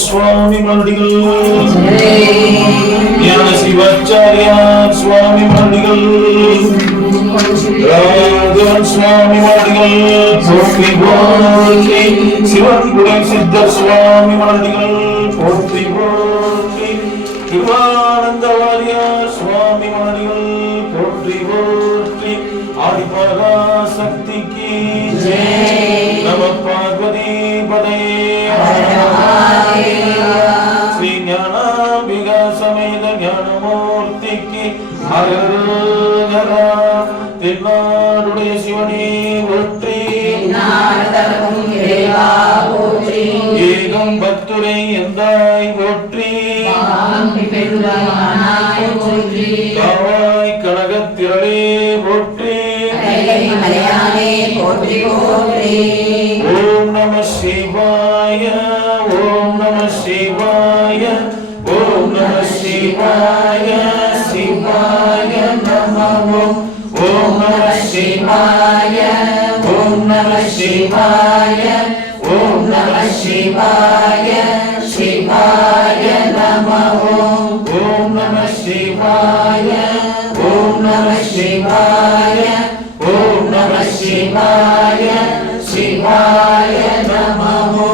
स्वामी मंडिगल ज्ञान शिवाचार्य स्वामी मंडिगल राघवन स्वामी मंडिगल पोत्री पोत्री शिवन गुणे सिद्ध स्वामी मंडिगल पोत्री पोत्री शिवानंद वार्य स्वामी मंडिगल पोत्री पोत्री आदिपरा शक्ति की जय नमः पार्वती पदे श्री ज्ञानांबिका समेत ज्ञानमूर्ति की हरहरा तिरुनाडुடைய சிவனே போற்றி நாரதரும் தேவா போற்றி ஏகம் பத்துரை எந்தாய் போற்றி மாம்பி பெருமானாய் போற்றி காவாய் கனகத்திரளே போற்றி கைலை மலையானே போற்றி போற்றி ஓம் நம சிவாய ஓம் நம சிவாய ஓம் நம சிவாய சிவாய நமோ ஓம் நம சிவாய ஓம் நம சிவாய ஓம் நம சிவாய சிவாய நமோ ஓம் நம சிவாய ஓம் நம சிவாய ஓம் நம சிவாய சிவாய நமோ